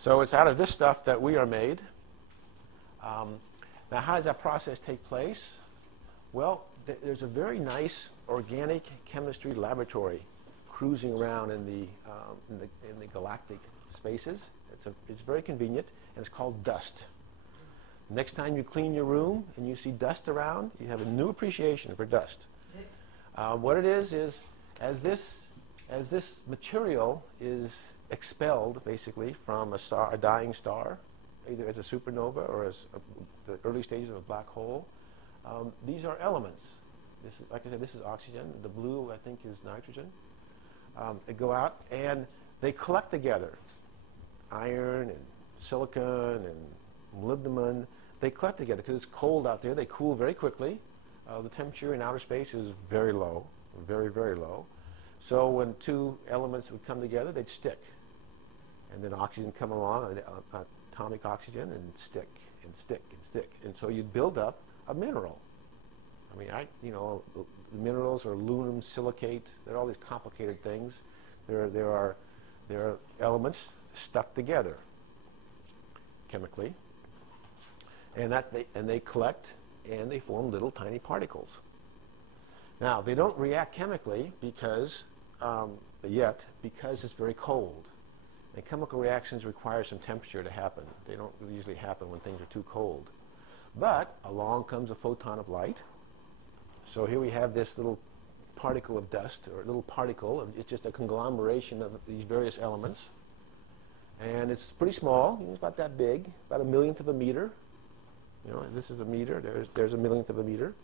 So it's out of this stuff that we are made. Now, how does that process take place? Well, there's a very nice organic chemistry laboratory cruising around in the galactic spaces. It's very convenient, and it's called dust. Next time you clean your room and you see dust around, you have a new appreciation for dust. What it is as this material is expelled, basically, from a dying star, either as a supernova or as the early stages of a black hole, these are elements. This is, like I said, this is oxygen. The blue, I think, is nitrogen. They go out and they collect together. Iron and silicon and molybdenum, they collect together because it's cold out there. They cool very quickly. The temperature in outer space is very low, very, very low. So when two elements would come together, they'd stick. And then oxygen come along, atomic oxygen, and stick, and stick, and stick. And so you'd build up a mineral. I mean, the minerals are aluminum, silicate. They're all these complicated things. There are elements stuck together chemically, and they collect and they form little tiny particles. Now they don't react chemically because it's very cold, and chemical reactions require some temperature to happen. They don't usually happen when things are too cold. But along comes a photon of light. So here we have this little particle of dust, or a little particle. It's just a conglomeration of these various elements. And it's pretty small. It's about that big, about a millionth of a meter. You know, this is a meter. There's a millionth of a meter.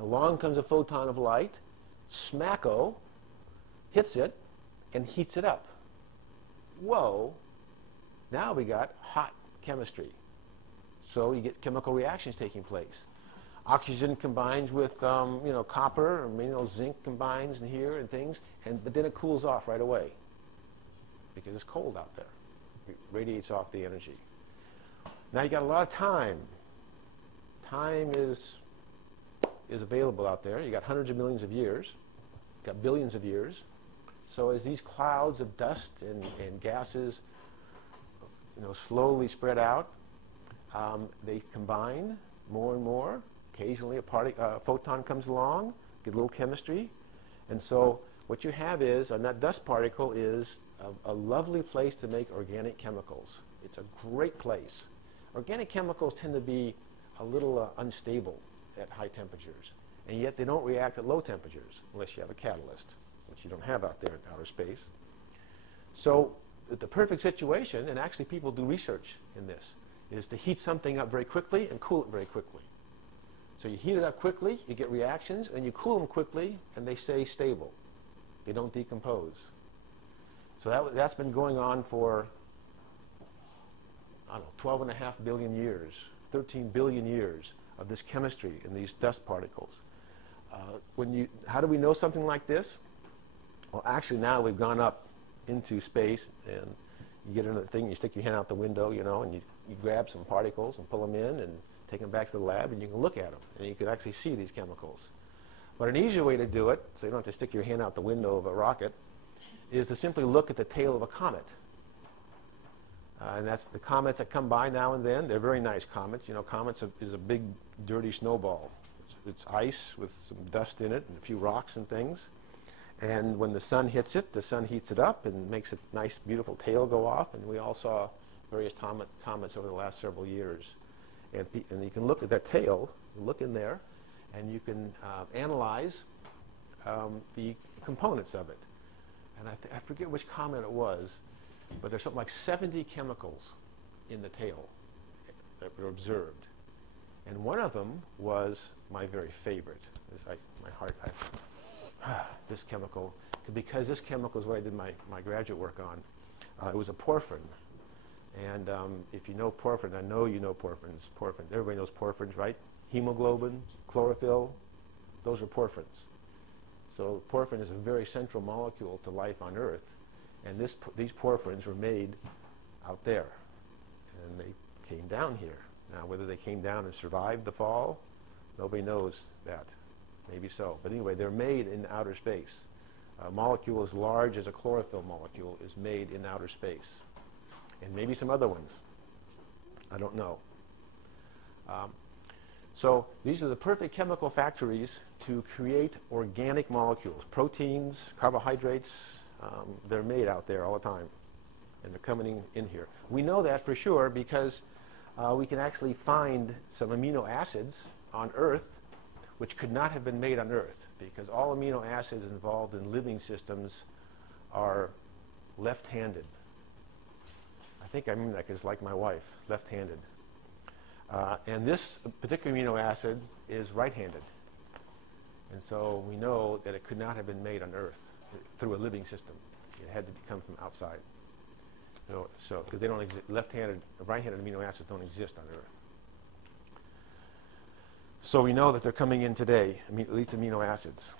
Along comes a photon of light. Smacko hits it and heats it up. Whoa! Now we got hot chemistry. So you get chemical reactions taking place. Oxygen combines with copper, or zinc combines in here and things, but then it cools off right away because it's cold out there. It radiates off the energy. Now you got a lot of time. Time is available out there. You got hundreds of millions of years. You got billions of years. So as these clouds of dust and gases, slowly spread out, they combine more and more. Occasionally a photon comes along, get a little chemistry. And so what you have is, on that dust particle, is a lovely place to make organic chemicals. It's a great place. Organic chemicals tend to be a little unstable at high temperatures, and yet they don't react at low temperatures unless you have a catalyst, which you don't have out there in outer space. So the perfect situation, and actually people do research in this, is to heat something up very quickly and cool it very quickly. So you heat it up quickly, you get reactions, and you cool them quickly, and they stay stable. They don't decompose. So that's been going on for, 12.5 billion years, 13 billion years of this chemistry in these dust particles. How do we know something like this? Well, actually now we've gone up into space, and you get in a thing, you stick your hand out the window, and you grab some particles and pull them in and take them back to the lab, and you can look at them, and you can actually see these chemicals. But an easier way to do it, so you don't have to stick your hand out the window of a rocket, is to simply look at the tail of a comet. And that's the comets that come by now and then. They're very nice comets. Comets is a big, dirty snowball. It's ice with some dust in it and a few rocks and things. And when the sun hits it, the sun heats it up and makes a nice, beautiful tail go off. And we all saw various comets over the last several years. And you can look at that tail, look in there, and you can analyze the components of it. And I forget which comet it was, but there's something like 70 chemicals in the tail that were observed. And one of them was my very favorite. This chemical, because this chemical is what I did my graduate work on. It was a porphin. And if you know porphin, I know you know porphins. Everybody knows porphins, right? Hemoglobin, chlorophyll, those are porphins. So porphin is a very central molecule to life on Earth. And these porphins were made out there. And they came down here. Now, whether they came down and survived the fall, nobody knows that. Maybe so. But anyway, they're made in outer space. A molecule as large as a chlorophyll molecule is made in outer space. and maybe some other ones. I don't know. So these are the perfect chemical factories to create organic molecules, proteins, carbohydrates. They're made out there all the time, and they're coming in here. We know that for sure because we can actually find some amino acids on Earth which could not have been made on Earth, because all amino acids involved in living systems are left-handed. I think I mean that because, like my wife, left-handed. And this particular amino acid is right-handed. And so we know that it could not have been made on Earth through a living system. It had to come from outside. So because they don't exist, left-handed, right-handed amino acids don't exist on Earth. So we know that they're coming in today, these amino acids.